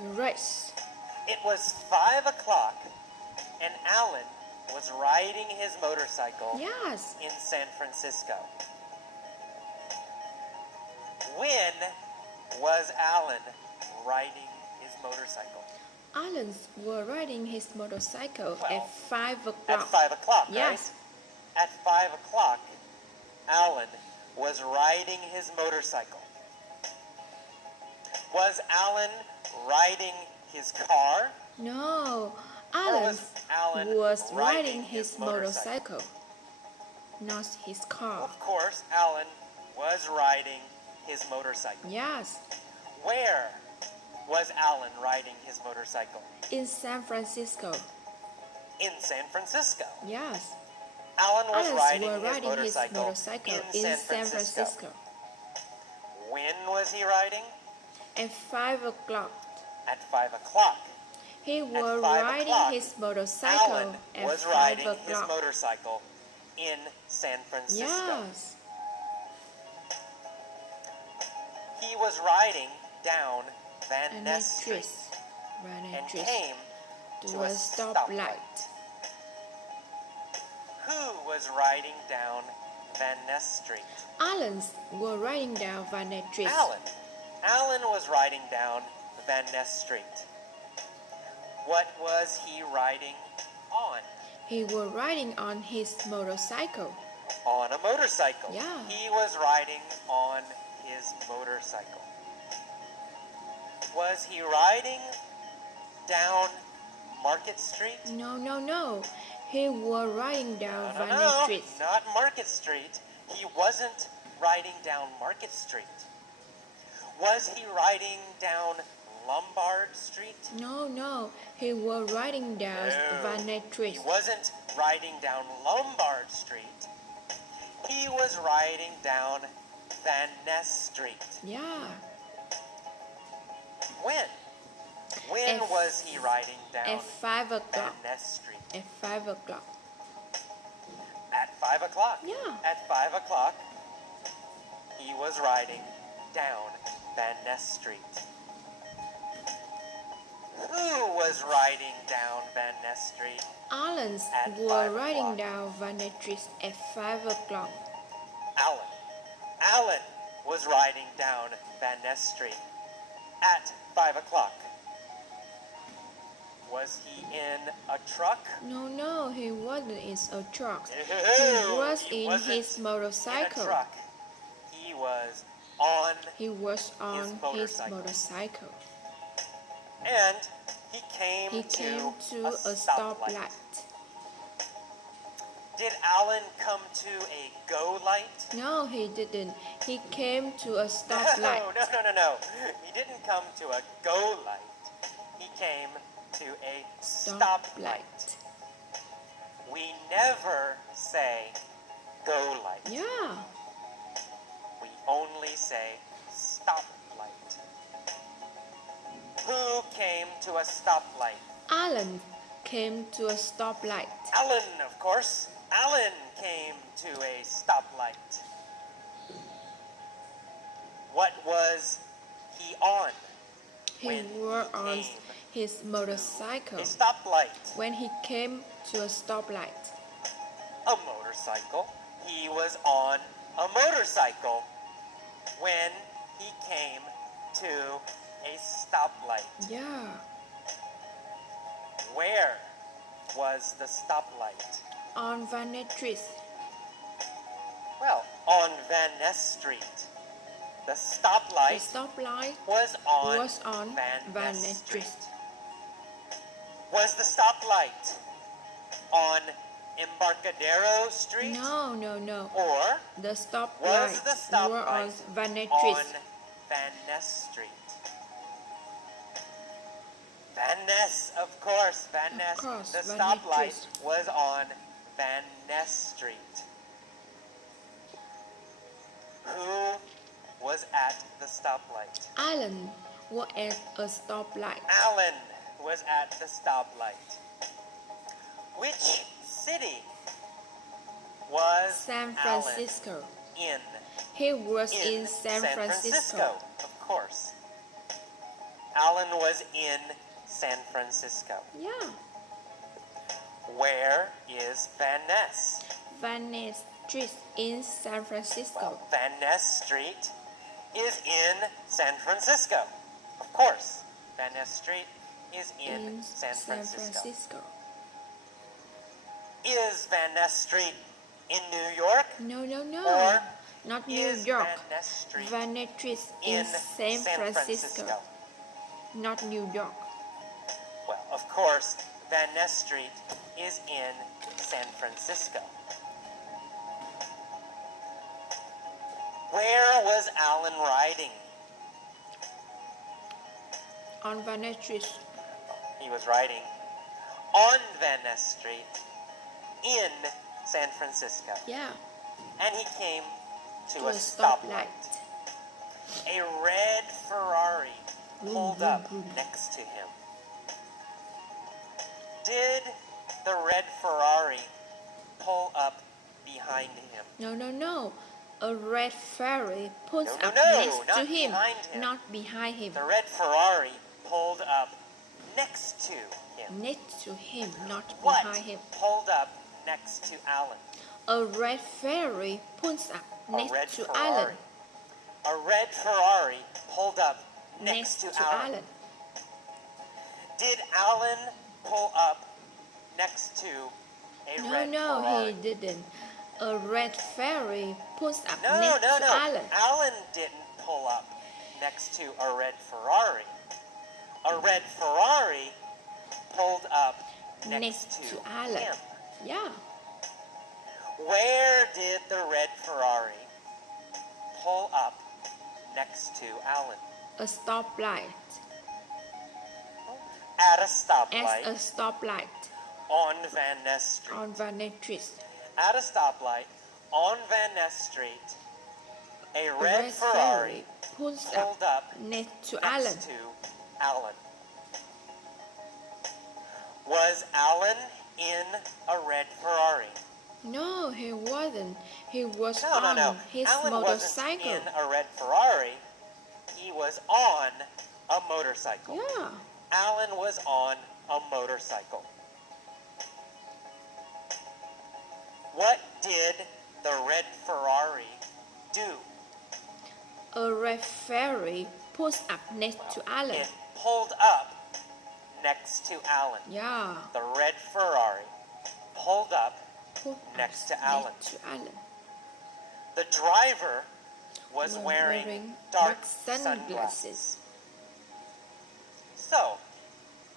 Race. It was 5 o'clock, and Alan was riding his motorcycle Yes. in San Francisco. When was Alan riding his motorcycle? Alan was riding his motorcycle Well, at 5 o'clock. At 5 o'clock, Yes. right? At 5 o'clock, Alan was riding his motorcycle. Was Alan riding his car? No, Or Alan was Alan was riding riding his motorcycle, not his car. Of course, Alan was riding his motorcycle. Yes, Where was Alan riding his motorcycle? in San Francisco. In San Francisco. Yes, Alan was riding his motorcycle in San Francisco. When was he riding? At 5 o'clock. At 5 o'clock. He was 5 riding o'clock, his motorcycle Alan at was 5 riding his o'clock. motorcycle in San Francisco. Yes, He was riding down Van and Ness Street and came to a stoplight. Who was riding down Van Ness Street? Alan was riding down Van Ness Street. Alan. Alan was riding down Van Ness Street. What was he riding on? He was riding on his motorcycle. On a motorcycle. Yeah. He was riding on his motorcycle. Was he riding down Market Street? No. He was riding down Van Ness No, Street. not Market Street. He wasn't riding down Market Street. Was he riding down Lombard Street? No. He was riding down No, Van Ness Street. He wasn't riding down Lombard Street. He was riding down Van Ness Street. Yeah. When? When At- was he riding down At 5 Van o'clock. Ness Street? At 5 o'clock. At 5 o'clock? Yeah. At 5 o'clock, he was riding down Van Ness Street. Who was riding down Van Ness Street? Alan At was 5 riding o'clock. down Van Ness Street at 5 o'clock. Alan. Alan was riding down Van Ness Street at 5 o'clock. Was he in a truck? No, he wasn't in a truck. No, was he in wasn't his motorcycle. In a truck. He was on, He was on his motorcycle. motorcycle. and he came He came to a a stoplight. stoplight. Did Alan come to a go light? No, he didn't. He came to a stoplight. No. He didn't come to a go light. He came to a stoplight. We never say go light. Yeah. We only say stoplight. Who came to a stoplight? Alan came to a stoplight. Alan, of course. Alan came to a stoplight. What was he on? He when was he on came his motorcycle. A stoplight. When he came to a stoplight. A motorcycle. He was on a motorcycle when he came to a stoplight. Yeah. Where was the stoplight? On Van Ness Street. Well, on Van Ness Street. The The stoplight stoplight was was on on Van Ness Ness Street. Street. Was the stoplight on Embarcadero Street? No. Or The was stoplight the were on stoplight Van Ness on Street. Van Ness Street? Van Ness, of course, Van Ness. course, The Van Ness stoplight Street. was on Van Ness Street. Who was at the stoplight? Alan was at a stoplight. Alan was at the stoplight. Which city was San Alan Francisco. in? He was in San Francisco, Francisco. of course. Alan was in San Francisco. Yeah. Where is Van Ness? Van Ness Street in San Francisco. Van Ness Street is in San Francisco. Of course, Van Ness Street is in San Francisco. Is Van Ness Street in New York? No. Or Not New is York. Van Ness Street Van Ness Street in San Francisco. Not New York. Well, of course, Van Ness Street is in San Francisco. Where was Alan riding? On Van Ness Street. He was riding on Van Ness Street in San Francisco. Yeah. And he came to To a a stoplight. stoplight. A red Ferrari pulled vroom, up vroom. next to him. Did the red Ferrari pull up behind him? No. A red Ferrari pulls No, up no, next not to him. behind him. Not behind him. The red Ferrari pulled up next to him. Next to him, not What behind him. pulled up next to Alan? A red Ferrari pulls up A red next to Ferrari. Alan. A red Ferrari pulled up next to Alan. Did Alan pull up next to a red No, Ferrari? he didn't. A red Ferrari pulls up No. next to Alan. Alan didn't pull up next to a red Ferrari. A red Ferrari pulled up next to Alan. him. Yeah. Where did the red Ferrari pull up next to Alan? A stoplight. At a As stoplight a stoplight on Van Ness Street. on Van Ness Street. At a stoplight on Van Ness Street, a A red Ferrari pulls pulled up up next to Alan. next to Alan. Was Alan in a red Ferrari? No, he wasn't. He was No. on his Alan motorcycle. wasn't in a red Ferrari. He was on a motorcycle. Yeah. Alan was on a motorcycle. What did the red Ferrari do? A red Ferrari pulls up next to Alan. It pulled up next to Alan. Yeah. The red Ferrari pulled up Pulled up next to Alan. Next to Alan. The driver was Were wearing dark sunglasses. So,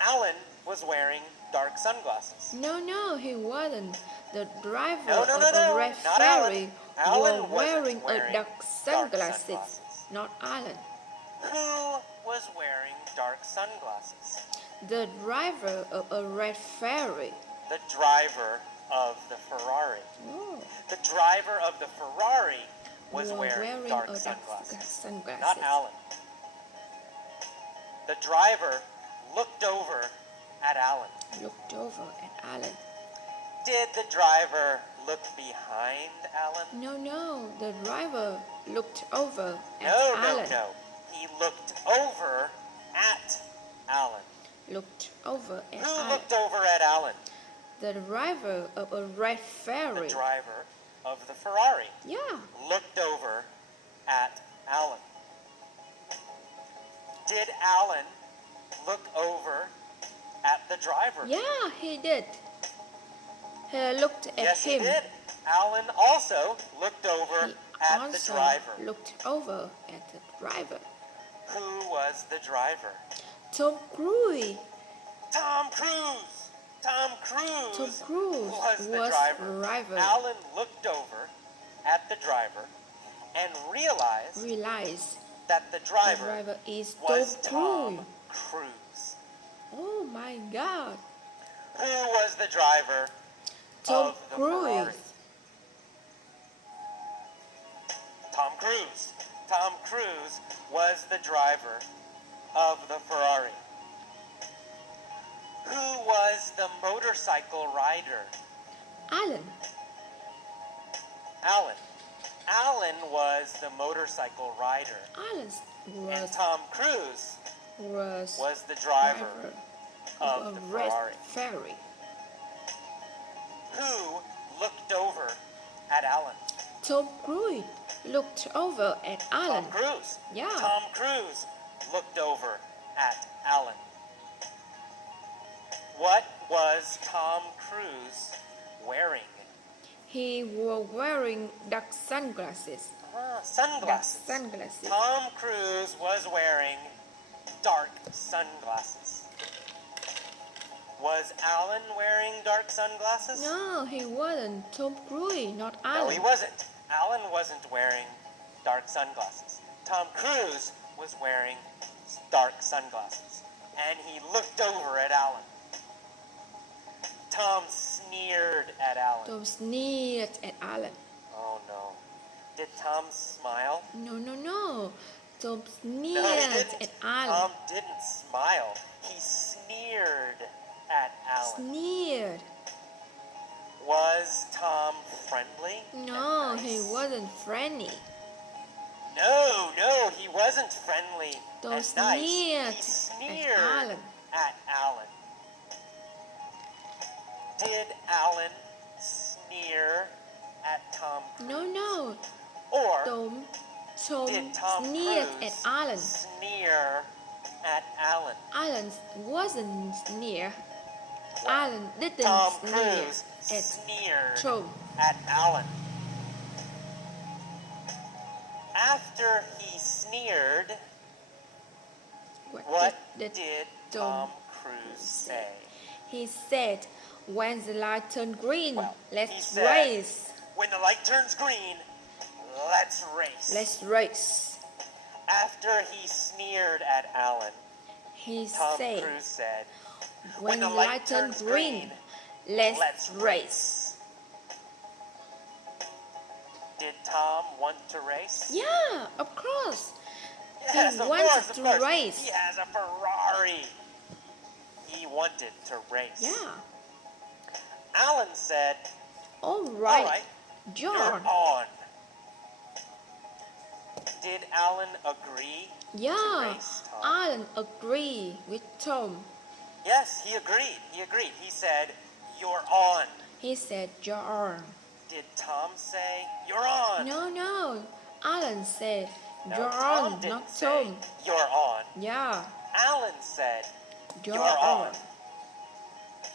Alan was wearing dark sunglasses. No, he wasn't. The driver No, of a red not Ferrari Alan were wasn't wearing a dark sunglasses. sunglasses. Not Alan. Who was wearing dark sunglasses? The driver of a red Ferrari. The driver of the Ferrari. Oh, The driver of the Ferrari was were wearing dark a sunglasses. sunglasses. Not Alan. The driver looked over at Alan. Looked over at Alan. Did the driver look behind Alan? No, the driver looked over at No. Alan. He looked over at Alan. Looked over at Who Alan. looked over at Alan? The driver of a red The Ferrari. driver of the Ferrari Yeah. looked over at Alan. Did Alan look over at the driver? Yeah, he did. He looked at Yes, him. he did. Alan also looked over He at the also driver. looked over at the driver. Who was the driver? Tom Cruise. Tom Cruise. Tom Cruise, Tom Cruise was the was driver. driver. Alan looked over at the driver and realized Realized that the the driver driver is was Tom Tom Cruise. Cruise. Oh my God. Who was the driver Tom of the Cruise. Ferrari? Tom Cruise. Tom Cruise was the driver of the Ferrari. Who was the motorcycle rider? Alan. Alan. Alan was the motorcycle rider. Alan And was Tom Cruise was the driver of a the red Ferrari. Ferrari. Who looked over at Alan? Tom Cruise looked over at Alan. Tom Cruise. Yeah. Tom Cruise looked over at Alan. What was Tom Cruise wearing? He was wearing dark sunglasses. Sunglasses. Dark sunglasses. Tom Cruise was wearing dark sunglasses. Was Alan wearing dark sunglasses? No, he wasn't. Tom Cruise, not Alan. No, he wasn't. Alan wasn't wearing dark sunglasses. Tom Cruise was wearing dark sunglasses. And he looked over at Alan. Tom sneered at Alan. Tom sneered at Alan. Oh no. Did Tom smile? No. Tom sneered No, he didn't. at Alan. Tom didn't smile. He sneered at Alan. Sneered. Was Tom friendly? No, and nice? he wasn't friendly. No, he wasn't friendly Tom and nice. sneered He sneered at Alan. at Alan. Did Alan sneer at Tom Cruise? No. Or Tom did Tom sneered Cruise at Alan. sneer at Alan? Alan wasn't sneer. Alan didn't Tom sneer Cruise at sneered Tom. at Alan. After he sneered, what did Tom Cruise say? He said, when the light turned green, Well, he let's said, race. When the light turns green, let's race. Let's race. After he sneered at Alan, He Tom said, Cruise said, when the light turns green, let's race. Did Tom want to race? Yeah, of course. Yes, He of wanted course, of to course. race. He has a Ferrari. He wanted to race. Yeah. Alan said, All all right, right, John. you're on. Did Alan agree to Yeah, race Tom? Alan agreed with Tom. Yes, he agreed. He said, you're on. He said, John. Did Tom say, you're on? No. Alan said, No, John, Tom didn't not say, Tom. you're on. Yeah, Alan said, John. you're on.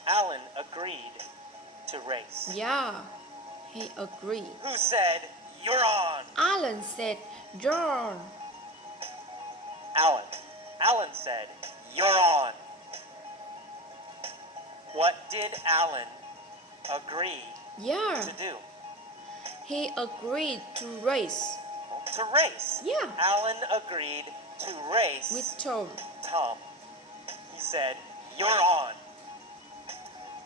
Alan agreed to race. Yeah, he agreed. Who said, you're on? Alan said, John. Alan. Alan said, you're on. What did Alan agree Yeah, to do? he agreed to race To race. Yeah. Alan agreed to race with Tom. Tom. He said, you're on.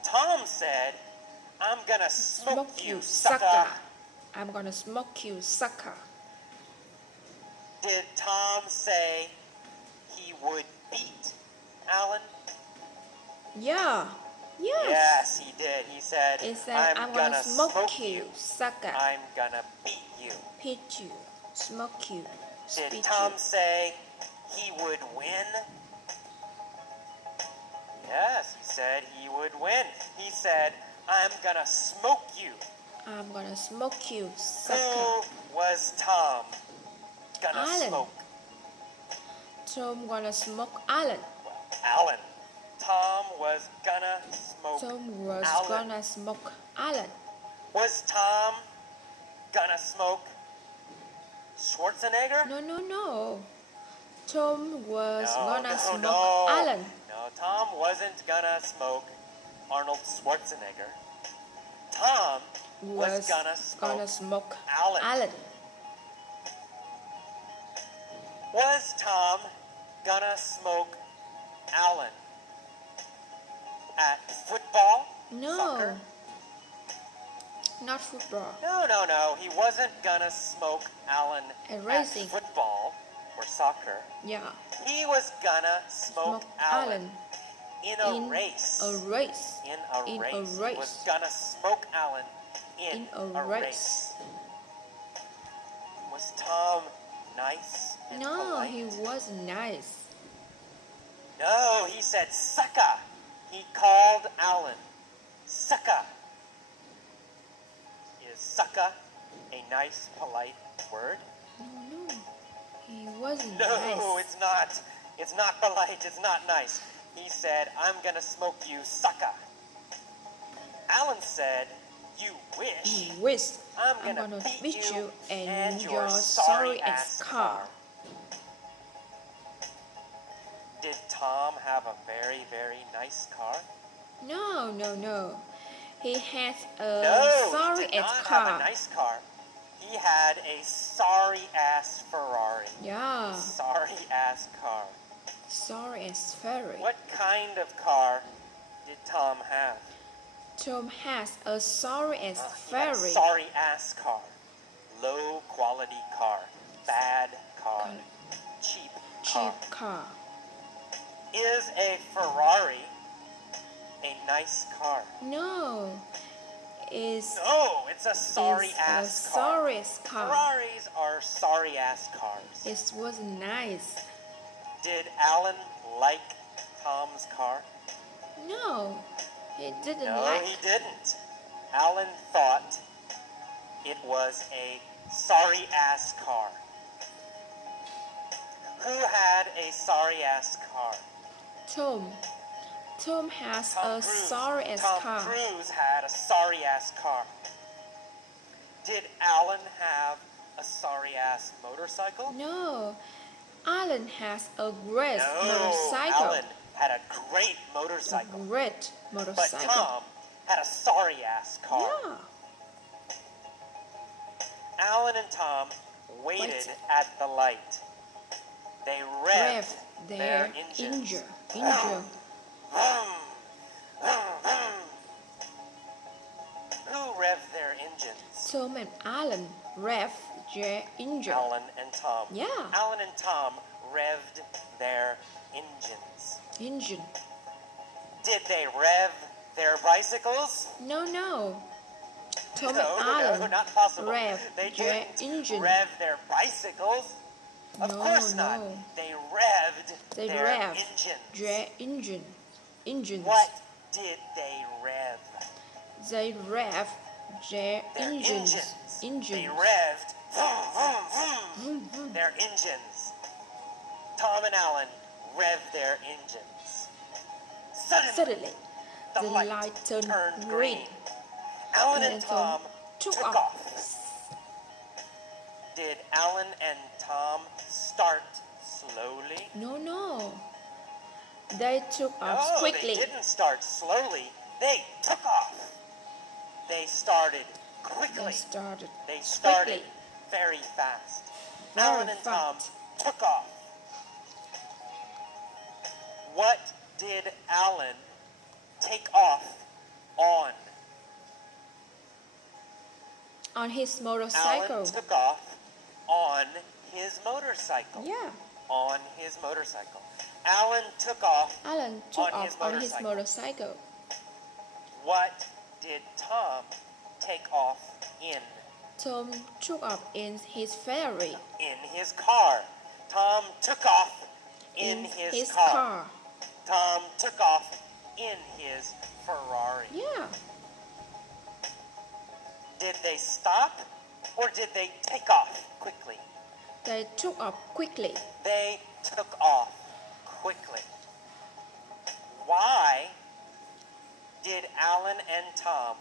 Tom said, I'm gonna smoke you, sucker. I'm gonna smoke you, sucker. Did Tom say he would beat Alan? Yeah, yes. Yes, he did. He said, He said, I'm gonna smoke you, sucker. I'm gonna beat you. Hit you, smoke you, Did spit Tom you. say he would win? Yes, he said he would win. He said, I'm gonna smoke you. I'm gonna smoke you, sucker. Who was Tom gonna Alan. smoke? Tom gonna smoke Alan. Well, Alan. Tom was gonna smoke Tom was Alan. gonna smoke Alan. Was Tom gonna smoke Schwarzenegger? No. Tom was No, gonna no, smoke no. Alan. No, Tom wasn't gonna smoke Arnold Schwarzenegger. Tom was gonna smoke Alan. Was Tom gonna smoke Alan at football? No, Soccer? not football. No. He wasn't gonna smoke Alan At racing. football or soccer. Yeah, He was gonna smoke Alan in a race. A race. In a race. He was gonna smoke Alan in a race. Was Tom nice and No, polite? he was nice. said, "Sucka." He called Alan. Sucka. Is sucka a nice, polite word? No, he wasn't No, nice. it's not. It's not polite. It's not nice. He said, "I'm gonna smoke you, sucka." Alan said, "You wish. You wish I'm I'm gonna gonna beat beat you you and and your your sorry sorry-ass ass car. Did Tom have a very, very nice car? No. He has a No, sorry he did ass not car. have a nice car. He had a sorry-ass Ferrari. Yeah, Sorry-ass car. sorry ass Ferrari. What kind of car did Tom have? Tom has a sorry ass He had a Ferrari. sorry-ass car. Low-quality car. Bad car. Cheap car. Cheap car. Is a Ferrari a nice car? No, it's No, it's a a sorry-ass car. sorry ass car. Ferraris are sorry-ass cars. It wasn't nice. Did Alan like Tom's car? No, he didn't No, like. he didn't. Alan thought it was a sorry-ass car. Who had a sorry-ass car? Tom. Tom has Tom a Cruise. sorry ass Tom car. Cruise had a sorry-ass car. Did Alan have a sorry-ass motorcycle? No, Alan has a great No, motorcycle. Alan had a great A motorcycle. great But motorcycle. Tom had a sorry-ass car. Yeah. Alan and Tom waited at the light. They Rev revved their engines. engine. Who revved their engines? Tom and Alan rev their engine. Alan and Tom. Yeah. Alan and Tom revved their engines. Engine. Did they rev their bicycles? No. Tom No, and Alan no, not possible. rev They their didn't engine. rev their bicycles. Of No, course not. no. They revved They their rev engines. their engines. What did they rev? They rev their Their engines. They revved their engines. Tom and Alan revved their engines. Suddenly, the the light turned green. Alan and Tom took took off. off. Did Alan and Tom start slowly? No. They took off No, quickly. they didn't start slowly. They took off. They started quickly. They started quickly. very fast. Very Alan and Tom fast. took off. What did Alan take off on? On his motorcycle. Alan took off on his motorcycle. Yeah. On his motorcycle. Alan took off. Alan took On his off on his motorcycle. What did Tom take off in? Tom took off in his Ferrari. In his car. Tom took off in his car. Tom took off in his Ferrari. Yeah. Did they stop or did they take off quickly? They took off quickly. They took off quickly. Why did Alan and Tom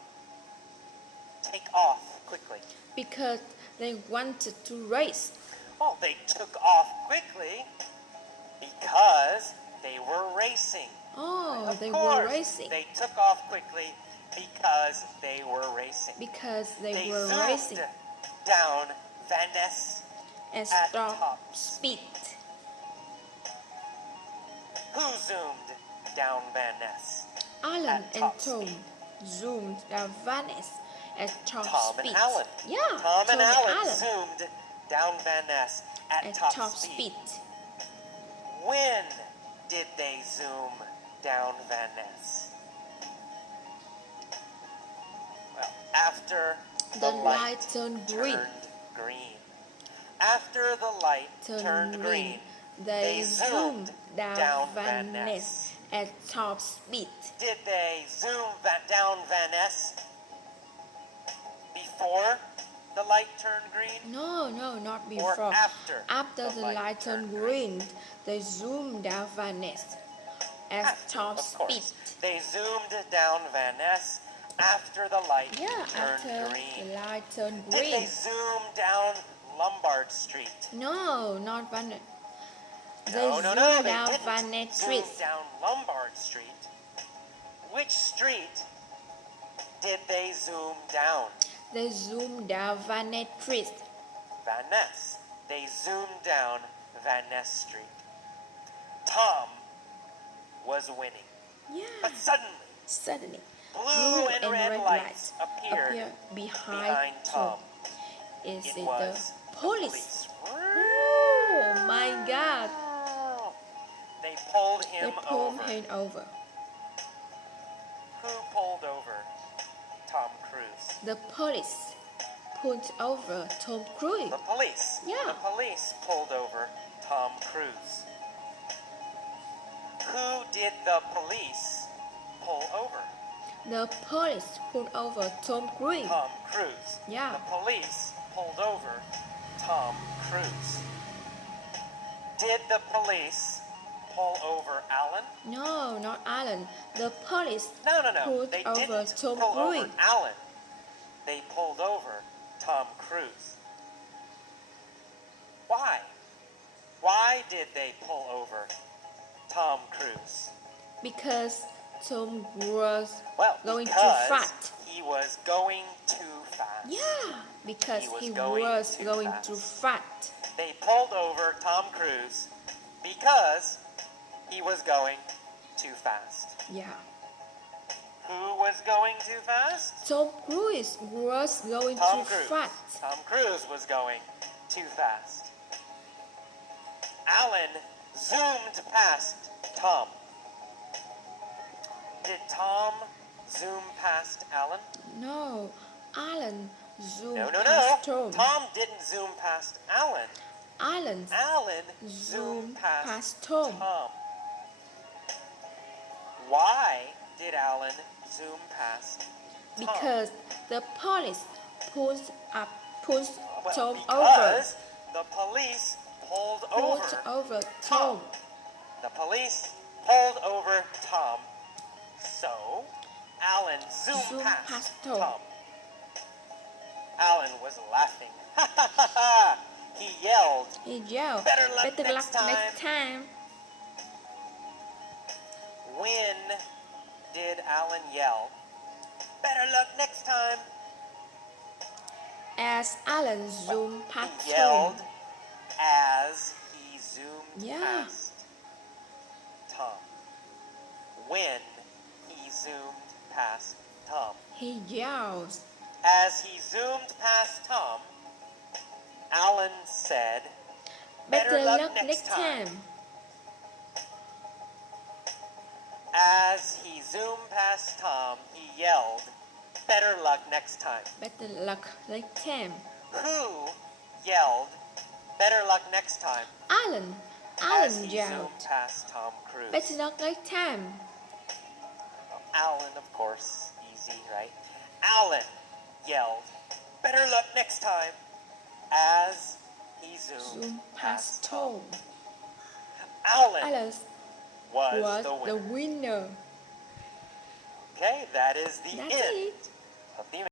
take off quickly? Because they wanted to race. Well, they took off quickly because they were racing. Oh, Of they course, were racing. They took off quickly because they were racing. Because they were zoomed racing down Van Ness and at stop top speed. Who zoomed down Van Ness? Alan At and top Tom zoomed down Van Ness at top Tom speed. and Alan. Yeah, Tom and Alan zoomed down Van Ness at at top speed. When did they zoom down Van Ness? Well, after The light turned green. green. After the light Turned turned green, They zoomed down Van Ness at top speed. Did they zoom down Van Ness before the light turned green? No, not Or before. after After the light turned green, they zoomed down Van Ness at After, top of speed. course. They zoomed down Van Ness after the light Yeah, turned after green. the light turned Did they green. zoom down Lombard Street? No, not Van Ness. They No, zoomed they down didn't Van Ness zoom Street. down Lombard Street. Which street did they zoom down? They zoomed down Van Ness Street. Van Ness. They zoomed down Van Ness Street. Tom was winning. Yeah. But Suddenly, blue and red lights appeared behind Tom. Is It it was the police? police. Oh my God! They pulled They him pulled over. him over. Who pulled over Tom Cruise? The police pulled over Tom Cruise. The police. Yeah. The police pulled over Tom Cruise. Who did the police pull over? The police pulled over Tom Cruise. Tom Cruise. Yeah. The police pulled over Tom Cruise. Did the police pull over Alan? No, not Alan. The police No. pulled They over didn't Tom pull over Cruise. Alan. They pulled over Tom Cruise. Why? Why did they pull over Tom Cruise? Because Tom was Well, going too because fast. he was going too fast. Yeah, because He was he going was too going fast. too fast. They pulled over Tom Cruise because he was going too fast. Yeah. Who was going too fast? Tom Cruise was going Tom too Cruise. fast. Tom Cruise was going too fast. Alan zoomed past Tom. Did Tom zoom past Alan? No, Alan zoomed No. past Tom. Tom didn't zoom past Alan. Alan Alan zoomed zoomed past past Tom. Why did Alan zoom past Tom? Because the police pulled Well, Tom over. because the police pulled Pulled over over Tom. The police pulled over Tom. So, Alan zoomed past past Tom. Alan was laughing. Ha ha ha ha! He yelled. He yelled, Better luck "Better next luck next time." When did Alan yell? Better luck next time. As Alan zoomed past He Tom. yelled as he zoomed Yeah. past Tom. When he zoomed past Tom. He yells, As he zoomed past Tom, Alan said, "Better luck next time." As he zoomed past Tom, he yelled, better luck next time. Better luck next time. Who yelled, better luck next time? Alan As he yelled, zoomed past Tom Cruise. "Better luck next time." Alan, of course, easy, right? Alan yelled, better luck next time, as he zoomed Zoom past past Tom. Alan Alan was was the the winner. winner. Okay, that is the That's end it. of the